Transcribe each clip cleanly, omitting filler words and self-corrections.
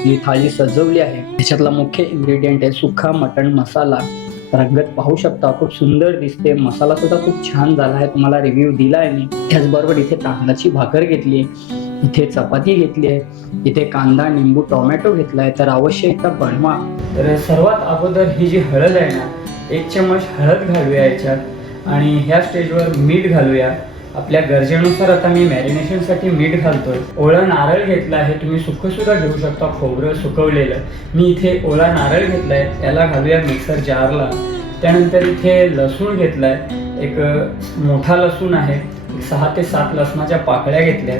आपली थाळी सजवली आहे। त्याच्यातला मुख्य इन्ग्रेडियंट आहे सुखा मटण मसाला। रंगत पाहू शकता, खूप सुंदर दिसते। मसाला सुद्धा खूप छान झाला आहे, तुम्हाला रिव्ह्यू दिला आहे मी। त्याचबरोबर इथे तांदळाची भाकर घेतली, इथे चपाती घेतली आहे, इथे कांदा निंबू टोमॅटो घेतलाय। तर अवश्य एकदा बनवा। तर सर्वात अगोदर ही जी हळद आहे ना, 1 चम्मच हळद घालूया याच्यात आणि ह्या स्टेजवर मीठ घालूया आपल्या गरजेनुसार। आता मी मॅरिनेशनसाठी मीठ घालतोय। ओला नारळ घेतला आहे, तुम्ही सुकं सुद्धा घेऊ शकता, खोबरं सुकवलेलं। मी इथे ओला नारळ घेतलाय, याला घालूया मिक्सर जारला। त्यानंतर इथे लसूण घेतलाय, एक मोठा लसूण आहे, 6 ते 7 लसणाच्या पाकळ्या घेतल्या।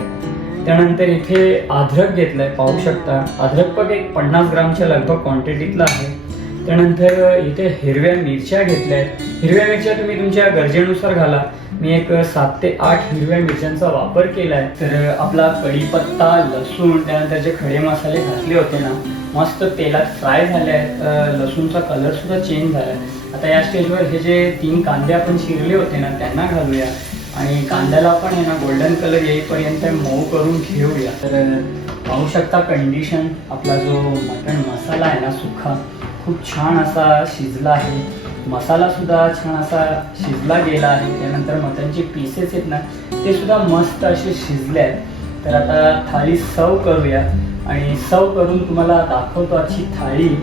त्यानंतर इथे अद्रक घेतलाय, पाहू शकता। अद्रक पण एक 50 ग्रामच्या लगभग क्वांटिटीतला आहे। त्यानंतर इथे हिरव्या मिरच्या घेतल्या। हिरव्या मिरच्या तुम्ही तुमच्या गरजेनुसार घाला। मी एक 7 ते 8 हिरव्या मिरच्यांचा वापर केलाय। तर आपला कढीपत्ता, लसूण, त्यानंतर जे खडे मसाले घातले होते ना, मस्त तेलात फ्राय झाले आहेत। लसूणचा कलर सुद्धा चेंज झालाय। आता या स्टेजवर हे जे 3 कांदे आपण चिरले होते ना, त्यांना घालूया आणि कांद्याला पण आहे ना गोल्डन कलर येईपर्यंत मऊ करून घेऊया। तर पाहू शकता कंडिशन, आपला जो मटण मसाला आहे ना सुखा, खूप छान असा शिजला आहे। मसाला सुद्धा छान असा शिजला गेला आहे। त्यानंतर मटणचे पीसेस आहेत ना, ते सुद्धा मस्त असे शिजले आहेत। तर आता थाळी सर्व करूया आणि सर्व करून तुम्हाला दाखवतो आजची थाळी।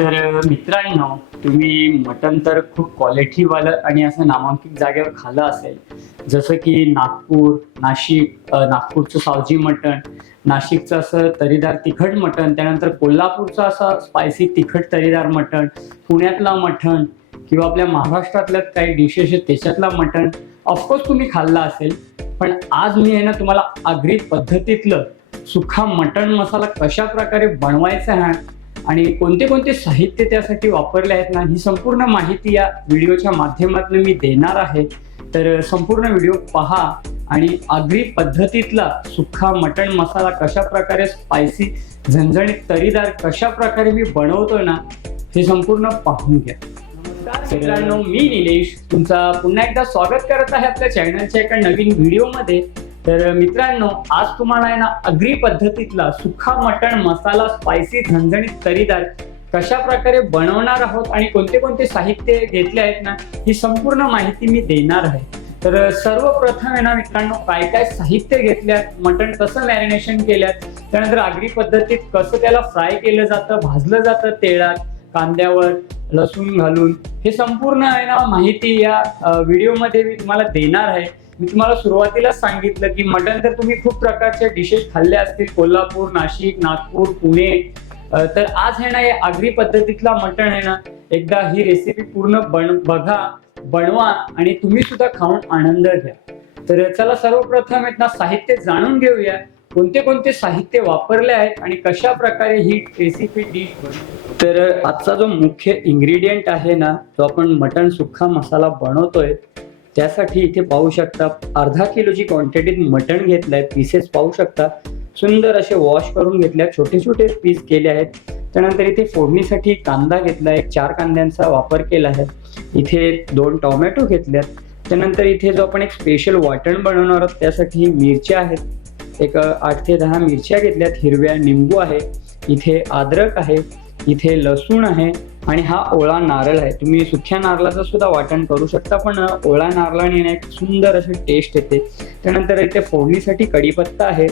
तर मित्रांनो, तुम्ही मटण तर खूप क्वालिटीवालं आणि असं नामांकित जागेवर खाल्लं असेल, जसं की नागपूर, नाशिक। नागपूरचं सावजी मटण, नाशिकचं असं तरीदार तिखट मटण, त्यानंतर कोल्हापूरचं असं स्पायसी तिखट तरीदार मटण, पुण्यातला मटण किंवा आपल्या महाराष्ट्रातल्या काही डिशेस आहेत त्याच्यातला मटण ऑफकोर्स तुम्ही खाल्ला असेल। पण आज मी आहे ना तुम्हाला आगरी पद्धतीतलं सुखा मटण मसाला कशा प्रकारे बनवायचा आहे आणि कोणते कोणते साहित्य त्यासाठी वापरले आहेत ना, ही संपूर्ण माहिती या व्हिडिओच्या माध्यमातून मी देणार आहे। तर संपूर्ण व्हिडिओ पहा आणि आगरी पद्धतीतला सुखा मटण मसाला कशा प्रकारे स्पायसी झणझणीत तरीदार कशा प्रकारे मी बनवतोय ना, हे संपूर्ण पाहून घ्या। मित्रांनो, मी निलेश तुमचा पुन्हा एकदा स्वागत करत आहे आपल्या चॅनलच्या एका नवीन व्हिडिओमध्ये। तर मित्रांनो, आज तुम्हाला आहे ना आगरी पद्धतीतला सुखा मटण मसाला स्पायसी झणझणीत तरीदार कशा प्रकारे बनवणार आहोत आणि कोणते कोणते साहित्य घेतले आहेत ना, ही संपूर्ण माहिती मी देणार आहे। तर सर्वप्रथम आहे ना मित्रांनो, काय काय साहित्य घेतल्यात, मटण कसं मॅरिनेशन केल्यात, त्यानंतर आगरी पद्धतीत कसं त्याला फ्राय केलं जातं, भाजलं जातं तेलात, कांद्यावर लसूण घालून, हे संपूर्ण आहे ना माहिती या व्हिडिओमध्ये मी तुम्हाला देणार आहे। मी तुम्हाला सुरुवातीलाच सांगितलं की मटण तर तुम्ही खूप प्रकारच्या डिशेस खाल्ल्या असतील, कोल्हापूर, नाशिक, नागपूर, पुणे। तर आज आहे ना हे आगरी पद्धतीतला मटण आहे ना, एकदा ही रेसिपी पूर्ण बघा, बनवा आणि तुम्ही सुद्धा खाऊन आनंद घ्या। तर चला सर्वप्रथम आहेत ना साहित्य जाणून घेऊया, कोणते कोणते साहित्य वापरले आहेत आणि कशा प्रकारे ही रेसिपी डिश बनवतो। तर आजचा जो मुख्य इन्ग्रेडियंट आहे ना, जो आपण मटण सुक्का मसाला बनवतोय, त्यासाठी इथे पाहू शकता अर्धा किलोची क्वांटिटीत मटण घेतलंय। पीसेस पाहू शकता, सुंदर असे वॉश करून घेतले, छोटे छोटे पीस केले आहेत। त्यानंतर इथे फोडणीसाठी कांदा घेतलाय, 4 कांद्यांचा वापर केला आहे। इथे 2 टोमॅटो घेतल्यात। त्यानंतर इथे जो आपण एक स्पेशल वाटण बनवणार आहोत त्यासाठी मिरच्या आहेत, एक 8 ते 10 मिरच्या घेतल्यात, हिरव्या निंबू आहे, इथे अद्रक आहे, इथे लसूण आहे आणि हा ओला नारळ आहे। तुम्ही सुक्या नारळाचं सुद्धा वाटण करू शकता, पण ओला नारळाने एक सुंदर अशी टेस्ट येते। त्यानंतर इथे फोडणीसाठी कढीपत्ता आहे,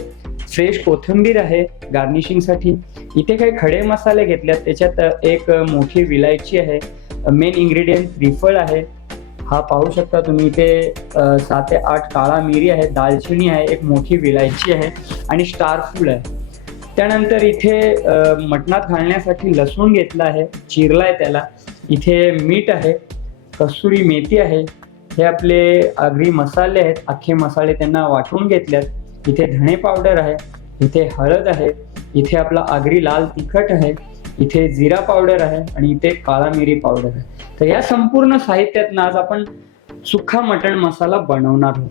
फ्रेश कोथिंबीर आहे गार्निशिंगसाठी। इथे काही खडे मसाले घेतल्यात, त्याच्यात एक मोठी विलायची आहे, मेन इन्ग्रेडियंट त्रिफळ आहे, हा पाहू शकता तुम्ही। इथे 7 ते 8 काळा मिरी आहे, दालचिनी आहे, एक मोठी विलायची आहे आणि स्टार फूल आहे। त्यानंतर इथे मटणात घालण्यासाठी लसूण घेतला आहे, चिरलाय त्याला। इथे मीठ आहे, कसुरी मेथी आहे, हे आपले आगरी मसाले आहेत, अख्खे मसाले त्यांना वाटून घेतल्यात। इथे धणे पावडर आहे, इथे हळद आहे, इथे आपला आगरी लाल तिखट आहे, इथे जिरा पावडर आहे आणि इथे काळा मिरी पावडर आहे. तर या संपूर्ण साहित्यात आज आपण सुक्का मटण मसाला बनवणार आहोत.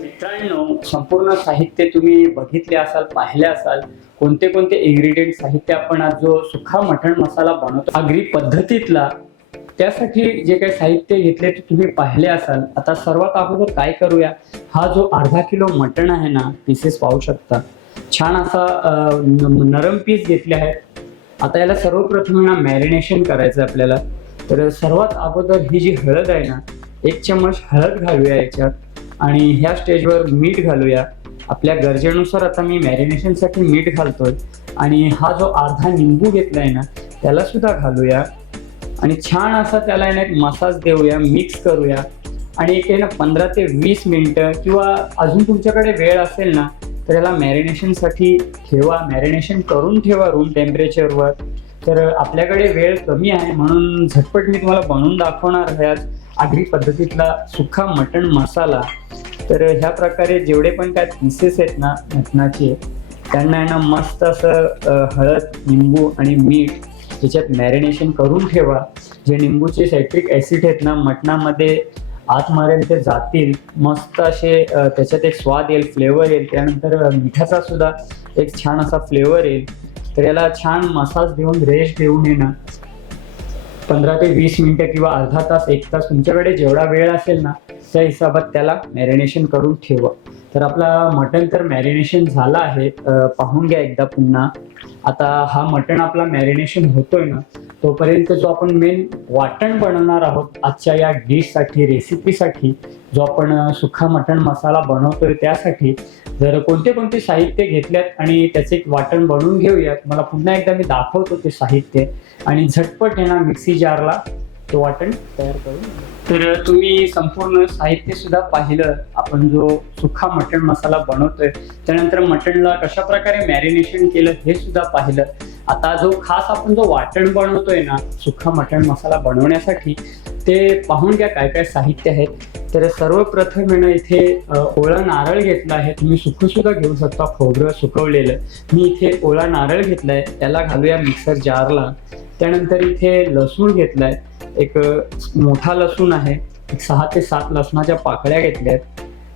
मित्रांनो, संपूर्ण साहित्य तुम्ही बघितले असाल, पाहिले असाल, कोणते कोणते इन्ग्रेडियंट साहित्य आपण आज जो सुक्का मटण मसाला बनवतो आगरी पद्धतीतला, त्यासाठी जे काही साहित्य घेतले ते तुम्ही पाहिले असाल. आता सर्वात अगोदर काय करूया, हा जो अर्धा किलो मटण आहे ना, पीसेस पाहू शकता, छान असा नरम पीस घेतले आहेत. आता याला सर्वप्रथम ना मॅरिनेशन करायचं आपल्याला. तर सर्वात अगोदर ही जी हळद आहे ना, 1 चम्मच हळद घालूया याच्यात आणि ह्या स्टेजवर मीठ घालूया आपल्या गरजेनुसार. आता मी मॅरिनेशनसाठी मीठ घालतोय आणि हा जो अर्धा निंबू घेतलाय ना, त्याला सुद्धा घालूया आणि छान असा त्याला एक मसाज देऊया, मिक्स करूया आणि एक 15 ते 20 मिनिटं किंवा अजून तुमच्याकडे वेळ असेल ना तर याला मॅरिनेशनसाठी ठेवा, मॅरिनेशन करून ठेवा रूम टेम्परेचरवर. तर आपल्याकडे वेळ कमी आहे म्हणून झटपट मी तुम्हाला बनवून दाखवणार आहे आज आगरी पद्धतीतला सुक्का मटण मसाला. तर ह्या प्रकारे जेवढे पण काय पीसेस आहेत ना मटणाचे, त्यांना आहे ना मस्त असं हळद, निंबू आणि मीठ त्याच्यात मॅरिनेशन करून ठेवा. जे निंबूचे सायट्रिक ॲसिड आहेत ना मटणामध्ये आतमध्ये ते जातील, मस्त असे त्याच्यात एक स्वाद येईल, फ्लेवर येईल. त्यानंतर मिठाचा सुद्धा एक छान असा फ्लेवर येईल. तर याला छान मसाज देऊन, रेस्ट देऊन येणं 15 ते 20 मिनिटं किंवा अर्धा तास, 1 तास, तुमच्याकडे जेवढा वेळ असेल ना त्या हिशोबात त्याला मॅरिनेशन करून ठेवा. तर आपला मटण तर मॅरिनेशन झाला आहे, पाहून घ्या एकदा पुन्हा. आता हा मटण आपला मॅरिनेशन होतोय ना, तोपर्यंत जो आपण मेन वाटण बनवणार आहोत आजच्या या डिशसाठी, रेसिपीसाठी, जो आपण सुक्का मटण मसाला बनवतोय त्यासाठी जर कोणते कोणते साहित्य घेतल्यात आणि त्याचे एक वाटण बनवून घेऊयात. मला पुन्हा एकदा मी दाखवतो ते साहित्य आणि झटपट आहे ना मिक्सी जारला तो वाटण तयार करून. तर तुम्ही संपूर्ण साहित्य सुद्धा पाहिलं, आपण जो सुक्का मटण मसाला बनवतोय त्यानंतर मटणला कशा प्रकारे मॅरिनेशन केलं हे सुद्धा पाहिलं. आता जो खास आपण जो वाटण बनवतोय ना सुक्का मटण मसाला बनवण्यासाठी, ते पाहून घ्या काय काय साहित्य आहेत. तर सर्वप्रथम आहे ना इथे ओला नारळ घेतला आहे, तुम्ही सुकं सुद्धा घेऊ शकता, खोबरं सुकवलेलं. मी इथे ओला नारळ घेतलाय, त्याला घालूया मिक्सर जारला. त्यानंतर इथे लसूण घेतलाय, एक मोठा लसूण आहे, 6 ते 7 लसणाच्या पाकळ्या घेतल्यात.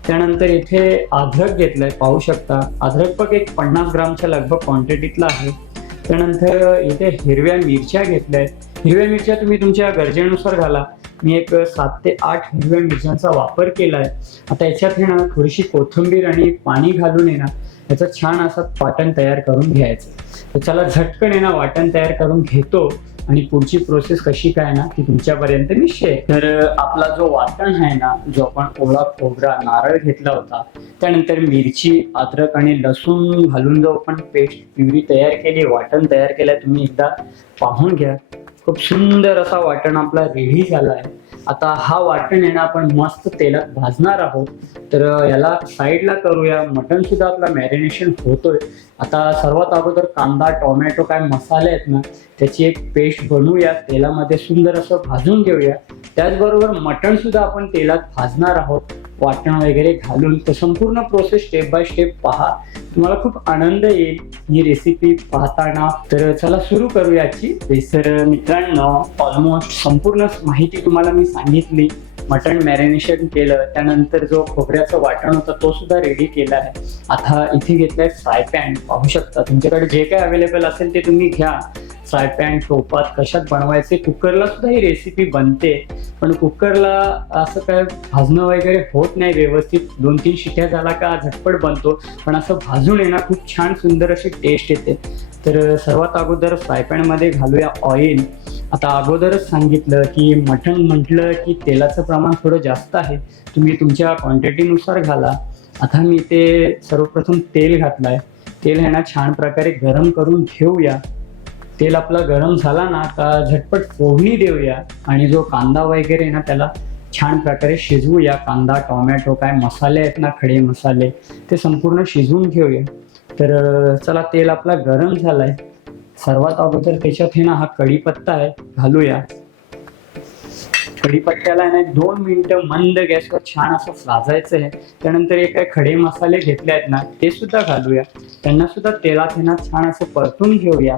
त्यानंतर इथे अद्रक घेतलाय, पाहू शकता, अद्रक पण एक 50 ग्रामच्या लगभग क्वांटिटीतला आहे. त्यानंतर इथे हिरव्या मिरच्या घेतल्या आहेत, हिरव्या मिरच्या तुम्ही तुमच्या गरजेनुसार घाला. मी एक 7 ते 8 हिरव्या मिरच्यांचा वापर केला आहे. आता याच्यात आहे ना थोडीशी कोथिंबीर आणि पाणी घालून आहे ना याचं छान असं वाटण तयार करून घ्यायचं. तर चला झटकन आहे ना वाटण तयार करून घेतो आणि पुढची प्रोसेस कशी काय ना ती तुमच्यापर्यंत मी शेअर. तर आपला जो वाटण आहे ना, जो आपण ओला खोबरा, नारळ घेतला होता, त्यानंतर मिरची, अद्रक आणि लसूण घालून जो आपण पेस्ट प्युरी तयार केली, वाटण तयार केलंय, तुम्ही एकदा पाहून घ्या. खूप सुंदर असा वाटण आपला रेडी झाला आहे. आता हा वाटण आहे ना आपण मस्त तेलात भाजणार आहोत. तर याला साईडला करूया, मटण सुद्धा आपला मॅरिनेशन होतोय. आता सर्वात अगोदर कांदा, टोमॅटो, काय मसाले आहेत ना त्याची एक पेस्ट बनवूया, तेलामध्ये सुंदर असं भाजून घेऊया. त्याचबरोबर मटण सुद्धा आपण तेलात भाजणार आहोत वाटण वगैरे घालून. तर संपूर्ण प्रोसेस स्टेप बाय स्टेप पहा, तुम्हाला खूप आनंद येईल ही रेसिपी पाहताना. तर चला सुरू करूया याची. तर मित्रांनो, ऑलमोस्ट संपूर्ण माहिती तुम्हाला मी सांगितली. मटण मॅरिनेशन केलं, त्यानंतर जो खोबऱ्याचं वाटण होतं तो सुद्धा रेडी केला आहे. आता इथे घेतलाय फ्राय पॅन, पाहू शकता, तुमच्याकडे जे काही अवेलेबल असेल ते तुम्ही घ्या. फ्राय पॅन, टोपात, कशात बनवायचे. कुकरला सुद्धा ही रेसिपी बनते, पण कुकरला असं काय भाजणं वगैरे होत नाही व्यवस्थित. 2-3 शिट्या झाला का झटपट बनतो, पण असं भाजून आहे ना खूप छान सुंदर अशी टेस्ट येते. तर सर्वात अगोदर फ्राय पॅनमध्ये घालूया ऑइल. आता अगोदरच सांगितलं की मटण म्हटलं की तेलाचं प्रमाण थोडं जास्त आहे, तुम्ही तुमच्या क्वांटिटीनुसार घाला. आता मी ते सर्वप्रथम तेल घातलंय, तेल आहे ना छान प्रकारे गरम करून घेऊया. तेल आपला गरम झाला ना का झटपट फोडणी देऊया आणि जो कांदा वगैरे ना त्याला छान प्रकारे शिजवूया. कांदा, टोमॅटो, काय मसाले आहेत ना, खडे मसाले, ते संपूर्ण शिजवून घेऊया. तर चला, तेल आपला गरम झालाय. सर्वात अगोदर त्याच्यात आहे ना हा कढीपत्ता आहे, घालूया. कढीपत्त्याला आहे ना 2 मिनिटं मंद गॅसवर छान असं भाजायचं आहे. त्यानंतर हे काही खडे मसाले घेतले आहेत ना ते सुद्धा घालूया. त्यांना सुद्धा तेलात आहे ना छान असं परतून घेऊया.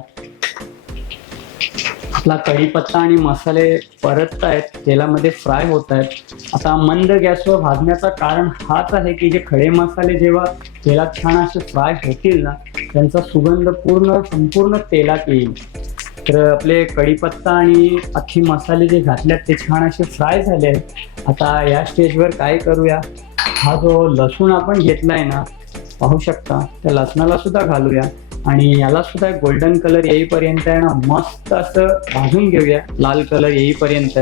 आपला कढीपत्ता आणि मसाले परतत आहेत, तेलामध्ये फ्राय होत आहेत. आता मंद गॅसवर भाजण्याचं कारण हाच आहे की जे खडे मसाले जेव्हा तेलात छान असे फ्राय होतील ना त्यांचा सुगंध संपूर्ण तेलात येईल. तर आपले कढीपत्ता आणि अख्खे मसाले जे घातलेत ते छान असे फ्राय झाले आहेत. आता या स्टेजवर काय करूया, हा जो लसूण आपण घेतलाय ना पाहू शकता, त्या लसणाला सुद्धा घालूया आणि याला सुद्धा गोल्डन कलर येईपर्यंत आहे ना मस्त असं भाजून घेऊया, लाल कलर येईपर्यंत.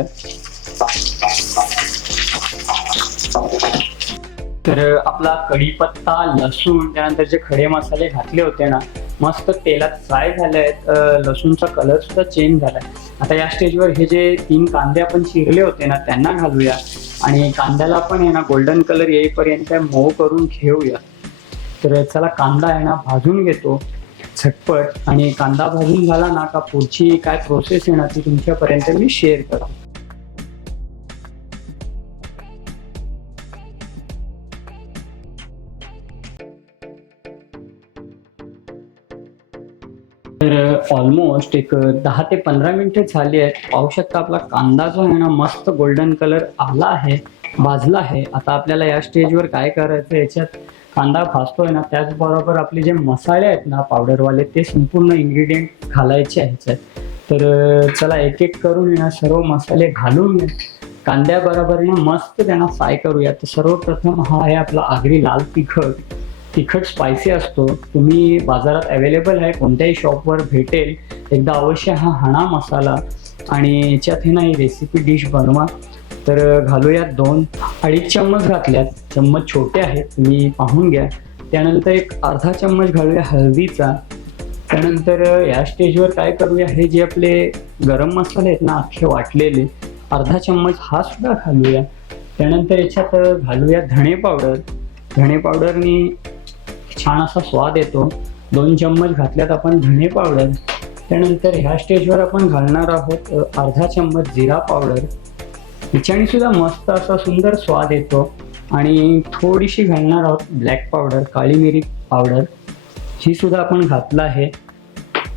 तर आपला कढीपत्ता, लसूण, त्यानंतर जे खडे मसाले घातले होते ना मस्त तेलात फ्राय झाले आहेत. लसूणचा कलर सुद्धा चेंज झालाय. आता या स्टेजवर हे जे 3 कांदे आपण चिरले होते ना त्यांना घालूया आणि कांद्याला पण आहे ना गोल्डन कलर येईपर्यंत मऊ करून घेऊया. तर चला कांदा आहे ना भाजून घेतो झटपट, आणि कांदा भाजून झाला ना का पुढची काय प्रोसेस आहे ना ती तुमच्यापर्यंत मी शेअर करतो. तर ऑलमोस्ट एक 10 ते 15 मिनिटं झाली आहेत. पाहू शकता आपला कांदा जो आहे ना मस्त गोल्डन कलर आला आहे, भाजला आहे. आता आपल्याला या स्टेजवर काय करायचं, याच्यात कांदा भाजतोय ना त्याचबरोबर आपले जे मसाले आहेत ना पावडरवाले ते संपूर्ण इन्ग्रेडियंट घालायचे आहेत. तर चला एक एक करून ना सर्व मसाले घालून कांद्याबरोबर ना मस्त त्यांना फ्राय करूया. तर सर्वप्रथम हा आहे आपला आगरी लाल तिखट. तिखट स्पायसी असतो, तुम्ही बाजारात अवेलेबल आहे, कोणत्याही शॉपवर भेटेल. एकदा अवश्य हा हाणा मसाला आणि याच्यात हे ना ही रेसिपी डिश बनवा. तर घालूयात 2-2.5 चम्मच घातल्यात, चम्मच छोटे आहेत तुम्ही पाहून घ्या. त्यानंतर एक अर्धा चम्मच घालूया हळदीचा. त्यानंतर या स्टेजवर काय करूया, हे जे आपले गरम मसाले आहेत ना अख्खे वाटलेले अर्धा चम्मच हा सुद्धा घालूया. त्यानंतर याच्यात घालूया धणे पावडर. धणे पावडरनी छान असा स्वाद येतो. 2 चम्मच घातल्यात आपण धणे पावडर. त्यानंतर ह्या स्टेजवर आपण घालणार आहोत अर्धा चम्मच जिरा पावडर. हिच्याने सुद्धा मस्त असा सुंदर स्वाद येतो. आणि थोडीशी घालणार आहोत ब्लॅक पावडर, काळी मिरी पावडर, ही सुद्धा आपण घातलं आहे.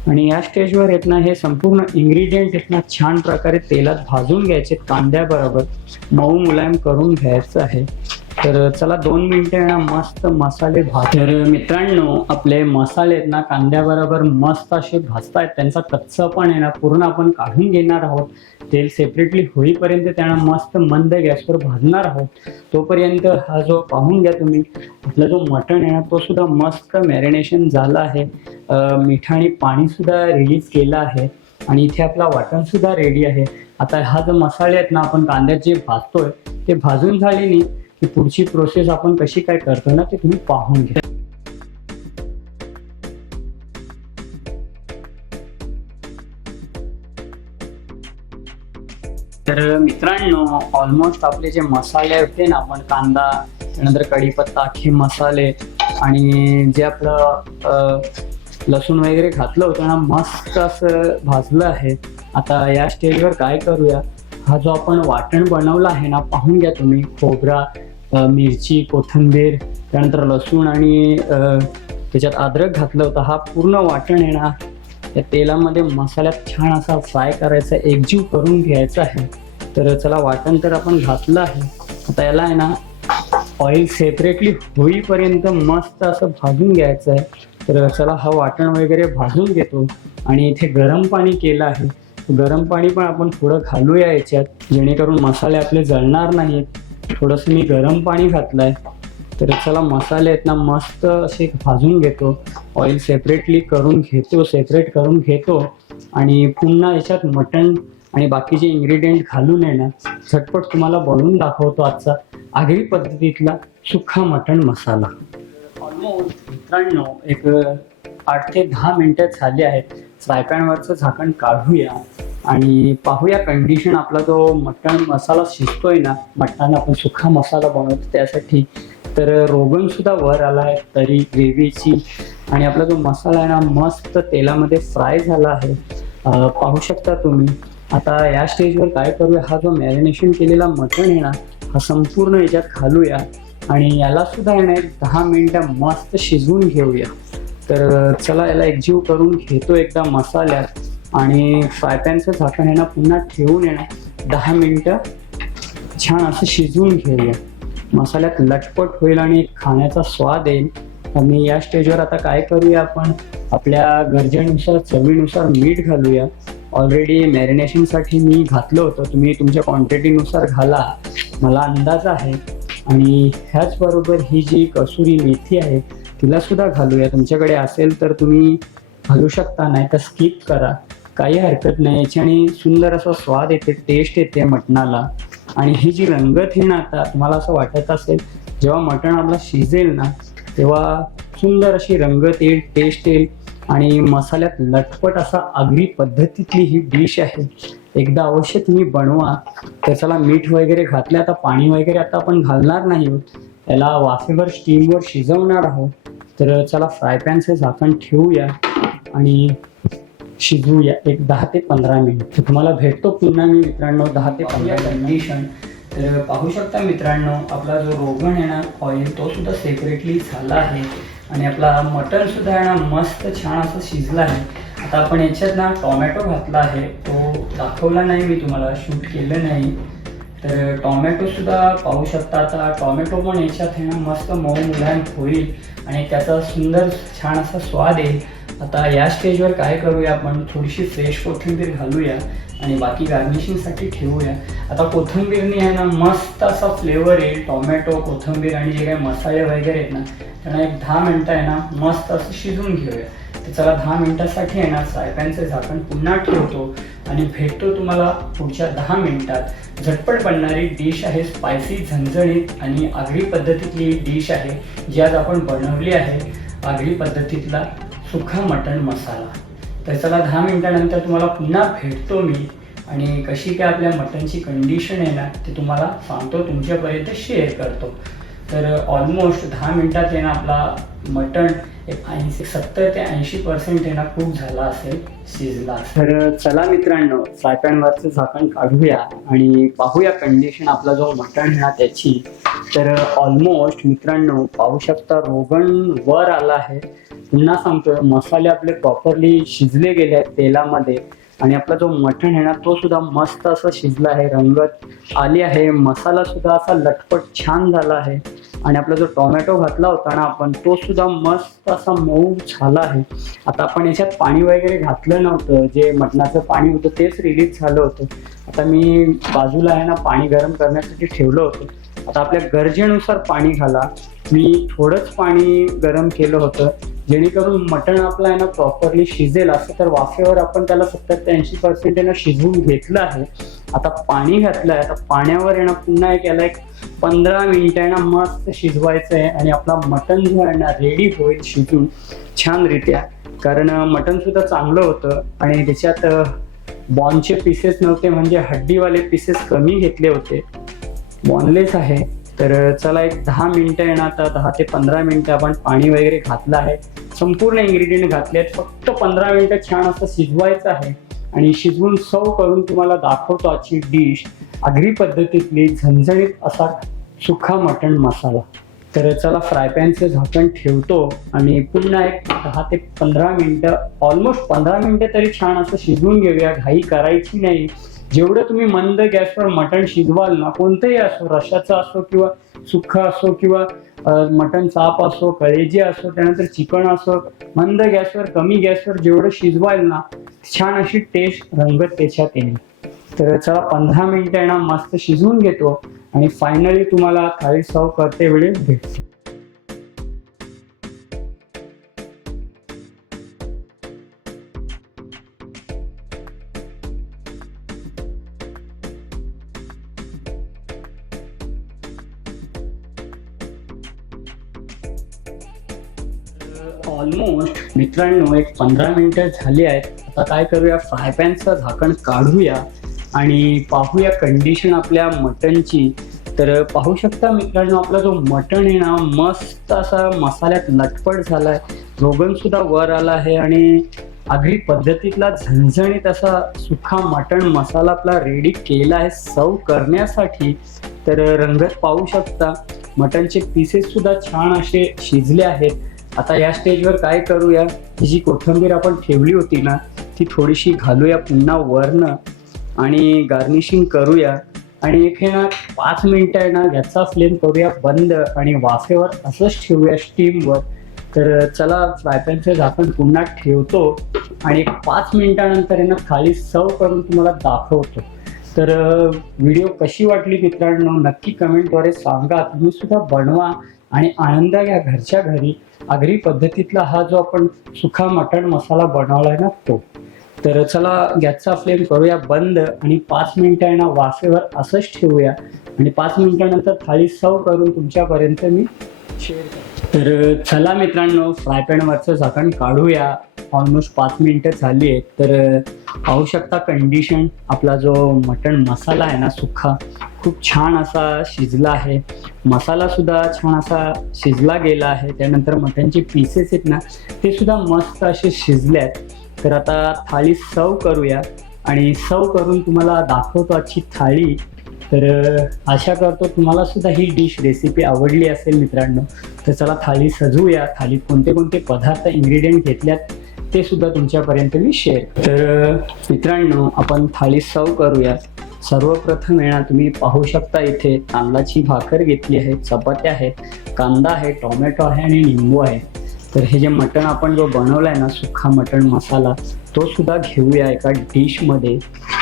आणि या स्टेजवर येत ना हे संपूर्ण इन्ग्रेडियंट येत ना छान प्रकारे तेलात भाजून घ्यायचे, कांद्याबरोबर मऊ मुलायम करून घ्यायचं आहे. तर चला 2 मिनिटं ना मस्त मसाले तर मित्रांनो आपले मसाले आहेत ना कांद्याबरोबर मस्त असे भाजतायत. त्यांचा कच्चा पण आहे ना पूर्ण आपण काढून घेणार आहोत. तेल सेपरेटली होईपर्यंत त्यांना मस्त मंद गॅसवर भाजणार आहोत. तोपर्यंत हा जो पाहून घ्या तुम्ही आपला जो मटण आहे ना तो सुद्धा मस्त मॅरिनेशन झाला आहे. मिठाने पाणी सुद्धा रिलीज केलं आहे आणि इथे आपला वाटण सुद्धा रेडी आहे. आता हा जो मसाले आहेत ना आपण कांद्यात जे भाजतोय ते भाजून झाले नाही की पुढची प्रोसेस आपण कशी काय करतो ना ते तुम्ही पाहून घ्या. तर मित्रांनो ऑलमोस्ट आपले जे मसाले होते ना आपण कांदा, त्यानंतर कढीपत्ता, अख्खे मसाले आणि जे आपलं लसूण वगैरे घातलं होतं ना मस्त असं भाजलं आहे. आता या स्टेजवर काय करूया, हा जो आपण वाटण बनवला आहे ना पाहून घ्या तुम्ही, खोबरा, मिरची, कोथिंबीर, त्यानंतर लसूण आणि त्याच्यात अद्रक घातलं होतं. हा पूर्ण वाटण आहे ना या तेलामध्ये मसाल्यात छान असा फ्राय करायचा, एकजीव करून घ्यायचा आहे. तर चला वाटण तर आपण घातलं आहे. आता याला आहे ना ऑइल सेपरेटली होईपर्यंत मस्त असं भाजून घ्यायचं आहे. तर चला हा वाटण वगैरे भाजून घेतो. आणि इथे गरम पाणी केलं आहे, गरम पाणी पण आपण थोडं घालूया याच्यात जेणेकरून मसाले आपले जळणार नाहीत. थोडंसं मी गरम पाणी घातलं आहे. तर चला मसाले आहेत ना मस्त असे भाजून घेतो. ऑइल सेपरेट करून घेतो आणि पुन्हा याच्यात मटण आणि बाकीचे इन्ग्रेडियंट घालून आहे ना झटपट तुम्हाला बनवून दाखवतो आजचा आगरी पद्धतीतला सुक्का मटण मसाला. ऑलमोस्ट मित्रांनो एक 8 ते 10 मिनिटं झाली आहेत. फ्रायपॅनवरचं झाकण काढूया आणि पाहूया कंडिशन. आपला जो मटण मसाला शिजतोय ना, मटणाला आपण सुक्का मसाला बनवतो त्यासाठी, तर रोगन सुद्धा वर आला आहे तरी ग्रेव्हीची. आणि आपला जो मसाला आहे ना मस्त तेलामध्ये फ्राय झाला आहे, पाहू शकता तुम्ही. आता या स्टेजवर काय करूया, हा जो मॅरिनेशन केलेला मटण आहे ना, हा संपूर्ण याच्यात घालूया आणि याला सुद्धा आहे ना 10 मिनिटं मस्त शिजवून घेऊया. तर चला याला एकजीव करून घेतो एकदा मसाल्यात आणि फ्राय पॅनचं झाकण आहे ना पुन्हा ठेवून आहे ना 10 मिनिटं छान असं शिजवून घेऊया. मसाल्यात लटपट होईल आणि खाण्याचा स्वाद येईल. आणि या स्टेजवर आता काय करूया, आपण आपल्या गरजेनुसार चवीनुसार मीठ घालूया. ऑलरेडी मॅरिनेशनसाठी मी घातलं होतं, तुम्ही तुमच्या क्वांटिटीनुसार घाला, मला अंदाज आहे. आणि ह्याचबरोबर ही जी कसुरी मेथी आहे तिला सुद्धा घालूया. तुमच्याकडे असेल तर तुम्ही घालू शकता, नाही तर स्किप करा, काही हरकत नाही. याच्याने सुंदर असा स्वाद येते, टेस्ट येते मटणाला. आणि ही जी रंगत आहे ना, आता तुम्हाला असं वाटत असेल जेव्हा मटण आपला शिजेल ना तेव्हा सुंदर अशी रंगत येईल, टेस्ट येईल आणि मसाल्यात लटपट असा आगरी पद्धतीतली ही डिश आहे. एकदा अवश्य तुम्ही बनवा. तर चला मीठ वगैरे घातले, आता पाणी वगैरे आता आपण घालणार नाही, याला वाफेवर स्टीमवर शिजवणार आहोत. तर चला फ्राय पॅनचं झाकण ठेवूया आणि शिजवूया एक 10 ते 15 मिनिट. तुम्हाला भेटतो पुन्हा मी मित्रांनो 10 ते 15 कंडिशन. तर पाहू शकता मित्रांनो, आपला जो रोगण आहे ना ऑइल तो सुद्धा सेपरेटली झाला आहे आणि आपला मटण सुद्धा आहे ना मस्त छान असं शिजला आहे. आता आपण याच्यात ना टोमॅटो घातला आहे, तो दाखवला नाही मी तुम्हाला, शूट केलं नाही. तर टोमॅटो सुद्धा पाहू शकता. आता टोमॅटो पण याच्यात आहे ना मस्त मऊ मुलायम होईल आणि त्याचा सुंदर छान असा स्वाद येईल. आता या स्टेजवर काय करूया, आपण थोडीशी फ्रेश कोथिंबीर घालूया आणि बाकी गार्निशिंगसाठी ठेवूया. आता कोथिंबीरने आहे ना मस्त असा फ्लेवर येईल. टोमॅटो, कोथिंबीर आणि जे काही मसाले वगैरे आहेत ना त्यांना एक 10 मिनिटं आहे ना मस्त असं शिजवून घेऊया. तर चला 10 मिनिटासाठी आहे ना फ्राय पॅनचं झाकण पुन्हा ठेवतो आणि भेटतो तुम्हाला पुढच्या 10 मिनिटात. झटपट बनणारी डिश आहे, स्पायसी, झणझणीत आणि आगरी पद्धतीतली डिश आहे जी आज आपण बनवली आहे. आगरी पद्धतीतला सुखा मटण मसाला. तर चला 10 मिनिटानंतर तुम्हाला पुन्हा भेटतो मी आणि कशी काय आपल्या मटणची कंडिशन आहे ना ते तुम्हाला सांगतो, तुमच्यापर्यंत शेअर करतो. तर ऑलमोस्ट 10 मिनिटात आहे ना आपला मटण एक 70 ते 80% आहे ना कुक झाला असेल, शिजला. तर चला मित्रांनो फ्राय पॅनवरचं झाकण काढूया आणि पाहूया कंडिशन आपला जो मटण आहे ना त्याची. तर ऑलमोस्ट मित्रांनो पाहू शकता रोगण वर आला आहे. पुन्हा सांगतोय, मसाले आपले प्रॉपरली शिजले गेले आहेत तेलामध्ये आणि आपला जो मटण आहे ना तो सुद्धा मस्त असा शिजला आहे, रंगत आली आहे, मसाला सुद्धा असा लटपट छान झाला आहे आणि आपला जो टोमॅटो घातला होता ना आपण तो सुद्धा मस्त असा मऊ झाला आहे. आता आपण याच्यात पाणी वगैरे घातलं नव्हतं, जे मटणाचं पाणी होतं तेच रिलीज झालं होतं. आता मी बाजूला आहे ना पाणी गरम करण्यासाठी ठेवलं होतं. आता आपल्या गरजेनुसार पाणी घाला. मी थोडंच पाणी गरम केलं होतं जेणेकरून मटण आपलं आहे ना प्रॉपरली शिजेल. असं तर वाफेवर आपण त्याला 70 ते 80% आहे ना शिजवून घेतलं आहे. आता पाणी घातलं आहे, आता पाण्यावर आहे ना पुन्हा याला एक 15 मिनिटं आहे ना मस्त शिजवायचं आहे आणि आपला मटण जो आहे ना रेडी होईल शिजून छानरित्या. कारण मटण सुद्धा चांगलं होतं आणि त्याच्यात बॉनचे पीसेस नव्हते, म्हणजे हड्डीवाले पीसेस कमी घेतले होते, बॉनलेस आहे. तर चला एक 10 मिनिटं आहे ना, आता 10 ते 15 मिनिटं आपण पाणी वगैरे घातलं आहे, संपूर्ण इन्ग्रेडियंट घातले आहेत. फक्त 15 मिनिटं छान असं शिजवायचं आहे आणि शिजवून सर्व करून तुम्हाला दाखवतो आजची डिश, आगरी पद्धतीतली झणझणीत असा सुखा मटण मसाला. तर चला फ्राय पॅनचं झाकण ठेवतो आणि पुन्हा एक 10 ते 15 मिनिटं, ऑलमोस्ट 15 मिनिटं तरी छान असं शिजवून घेऊया. घाई करायची नाही. जेवढं तुम्ही मंद गॅसवर मटण शिजवाल ना, कोणतंही असो, रश्शाचं असो किंवा सुक्खं असो किंवा मटण चाप असो, कलेजी असो, त्यानंतर चिकन असो, मंद गॅसवर, कमी गॅसवर जेवढं शिजवाल ना छान अशी टेस्ट, रंगत त्याच्यात येईल. तर चला 15 मिनिटं आहे ना मस्त शिजवून घेतो आणि फायनली तुम्हाला थाळी सर्व करते वेळी भेटतो. ऑलमोस्ट मित्रांनो एक 15 मिनिटं झाली आहेत. आता काय करूया, फ्राय पॅनचं झाकण काढूया आणि पाहूया कंडिशन आपल्या मटणची. तर पाहू शकता मित्रांनो आपला जो मटण आहे ना मस्त असा मसाल्यात लटपट झाला आहे, रोगण सुद्धा वर आला आहे आणि आगरी पद्धतीतला झणझणीत असा सुखा मटण मसाला आपला रेडी केला आहे सर्व करण्यासाठी. तर रंगत पाहू शकता, मटणचे पीसेस सुद्धा छान असे शिजले आहेत. आता या स्टेजवर काय करूया, ही जी कोथिंबीर आपण ठेवली होती ना ती थोडीशी घालूया पुन्हा वरनं आणि गार्निशिंग करूया. आणि एक आहे ना 5 मिनिटं आहे ना गॅसचा फ्लेम करूया बंद आणि वाफेवर असंच ठेवूया स्टीमवर. तर चला फ्रायपॅनचं झाकण पुन्हा ठेवतो आणि एक 5 मिनिटानंतर आहे ना थाळी सर्व करून तुम्हाला दाखवतो. तर व्हिडिओ कशी वाटली मित्रांनो नक्की कमेंटद्वारे सांगा. तुम्ही सुद्धा बनवा आणि आनंद घ्या घरच्या घरी. आगरी पद्धतीतला हा जो आपण सुखा मटण मसाला बनवलाय ना तो. तर चला गॅसचा फ्लेम करूया बंद आणि 5 मिनिटं आहे ना वाफेवर असंच ठेवूया आणि 5 मिनिटानंतर थाळी सर्व करून तुमच्यापर्यंत मी शेअर करतो. तर चला मित्रांनो फ्राय पॅनवरचं झाकण काढूया. ऑलमोस्ट 5 मिनिटं झाली आहेत. तर पाहू शकता कंडिशन, आपला जो मटण मसाला आहे ना सुखा खूप छान असा शिजला आहे. मसाला सुद्धा छान असा शिजला गेला आहे. त्यानंतर मटणचे पीसेस आहेत ना ते सुद्धा मस्त असे शिजले आहेत. तर आता थाळी सर्व करूया आणि सर्व करून तुम्हाला दाखवतो आजची थाळी. तर आशा करतो तुम्हाला सुद्धा ही डिश रेसिपी आवडली असेल मित्रांनो. तर चला थाळी सजवूया. थाळीत कोणते कोणते पदार्थ इन्ग्रेडियंट घेतल्यात ते सुद्धा तुमच्यापर्यंत मी शेअर. तर मित्रांनो आपण थाळी सर्व करूया. सर्वप्रथम आहे ना तुम्ही पाहू शकता इथे तांदळाची भाकर घेतली आहे, चपात्या आहेत, कांदा आहे, टोमॅटो आहे आणि लिंबू आहे. तर हे जे मटण आपण जो बनवलाय ना सुखा मटण मसाला तो सुद्धा घेऊया एका डिशमध्ये.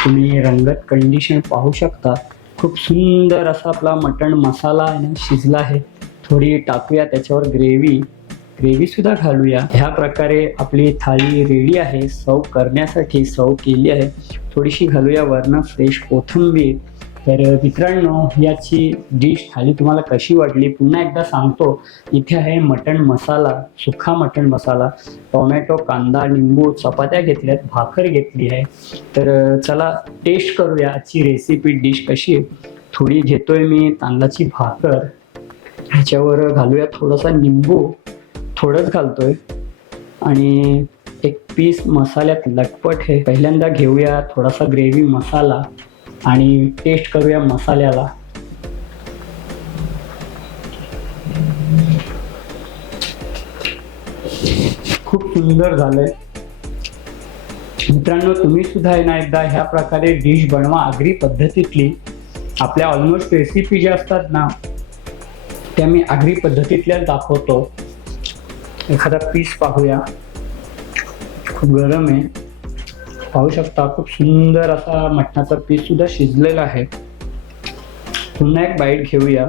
तुम्ही रंगत कंडिशन पाहू शकता, खूप सुंदर असा आपला मटण मसाला आहे ना शिजला आहे. थोडी टाकूया त्याच्यावर ग्रेव्ही सुद्धा घालूया. ह्या प्रकारे आपली थाळी रेडी आहे सर्व करण्यासाठी. सर्व केली आहे. थोडीशी घालूया वरनं फ्रेश कोथिंबीर. तर मित्रांनो याची डिश थाळी तुम्हाला कशी वाटली पुन्हा एकदा सांगतो. इथे आहे मटण मसाला, सुखा मटण मसाला, टोमॅटो, कांदा, लिंबू, चपात्या घेतल्यात, भाकर घेतली आहे. तर चला टेस्ट करूया आजची रेसिपी डिश कशी आहे. थोडी घेतोय मी तांदळाची भाकर, ह्याच्यावर घालूया थोडासा लिंबू, थोडंच घालतोय आणि एक पीस मसाल्यात लटपट आहे. पहिल्यांदा घेऊया थोडासा ग्रेव्ही मसाला आणि टेस्ट करूया मसाल्याला. खूप सुंदर झालंय मित्रांनो. तुम्ही सुद्धा आहे ना एकदा ह्या प्रकारे डिश बनवा आगरी पद्धतीतली. आपल्या ऑलमोस्ट रेसिपी ज्या असतात ना त्या मी आगरी पद्धतीतल्याच दाखवतो. एखादा पीस पाहूया, खूप गरम आहे, पाहू शकता. खूप सुंदर असा मटणाचा पीस सुद्धा शिजलेला आहे. पुन्हा एक बाईट घेऊया.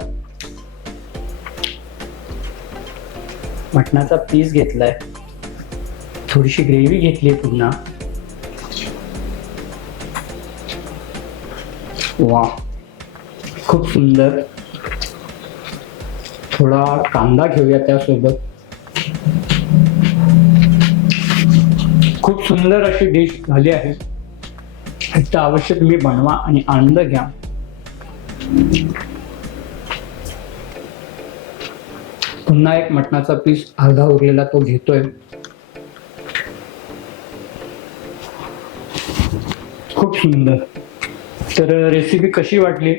मटणाचा पीस घेतलाय, थोडीशी ग्रेव्ही घेतली पुन्हा. वा, खूप सुंदर. थोडा कांदा घेऊया त्यासोबत. खूप सुंदर अशी डिश झाली आहे. एकदा अवश्य तुम्ही बनवा आणि आनंद घ्या. पुन्हा एक मटणाचा पीस अर्धा उरलेला तो घेतोय. खूप सुंदर. तर रेसिपी कशी वाटली,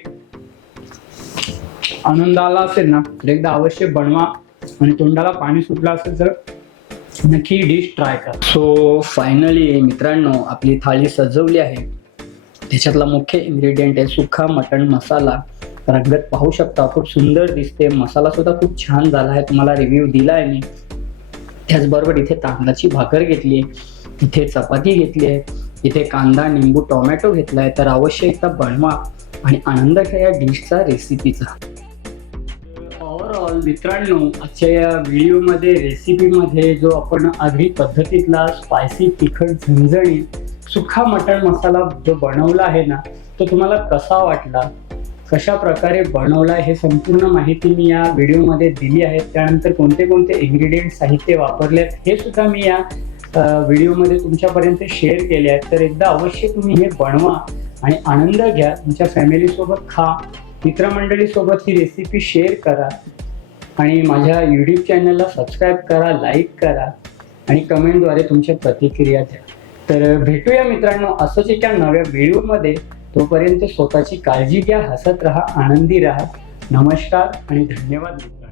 आनंद आला असेल ना तर एकदा अवश्य बनवा आणि तोंडाला पाणी सुटलं असेल तर नक्की डिश ट्राय करा. सो फायनली मित्रांनो आपली थाळी सजवली आहे. त्याच्यातला मुख्य इन्ग्रेडियंट आहे सुखा मटण मसाला. रंगत पाहू शकता, खूप सुंदर दिसते. मसाला सुद्धा खूप छान झाला आहे, तुम्हाला रिव्ह्यू दिला आहे मी. त्याचबरोबर इथे तांदळाची भाकर घेतली आहे, इथे चपाती घेतली आहे, इथे कांदा, निंबू, टोमॅटो घेतलाय. तर अवश्य एकदा बनवा आणि आनंद घ्या या डिशचा, रेसिपीचा. ओव्हरऑल मित्रांनो आजच्या या व्हिडिओमध्ये रेसिपीमध्ये जो आपण आगरी पद्धतीतला स्पायसी तिखट झणझणीत सुखा मटण मसाला जो बनवला आहे ना तो तुम्हाला कसा वाटला, कशा प्रकारे बनवला हे संपूर्ण माहिती मी या व्हिडिओमध्ये दिली आहे. त्यानंतर कोणते कोणते इन्ग्रेडियंट साहित्य वापरले हे सुद्धा मी या व्हिडिओमध्ये तुमच्यापर्यंत शेअर केले आहेत. तर एकदा अवश्य तुम्ही हे बनवा आणि आनंद घ्या. तुमच्या फॅमिलीसोबत खा, मित्रमंडळीसोबत ही रेसिपी शेअर करा आणि माझ्या यूट्यूब चॅनलला सबस्क्राईब करा, लाईक करा आणि कमेंटद्वारे तुमच्या प्रतिक्रिया द्या. तर भेटूया मित्रांनो असंच एका नव्या व्हिडिओमध्ये. तोपर्यंत स्वतःची काळजी घ्या, हसत राहा, आनंदी राहा. नमस्कार आणि धन्यवाद.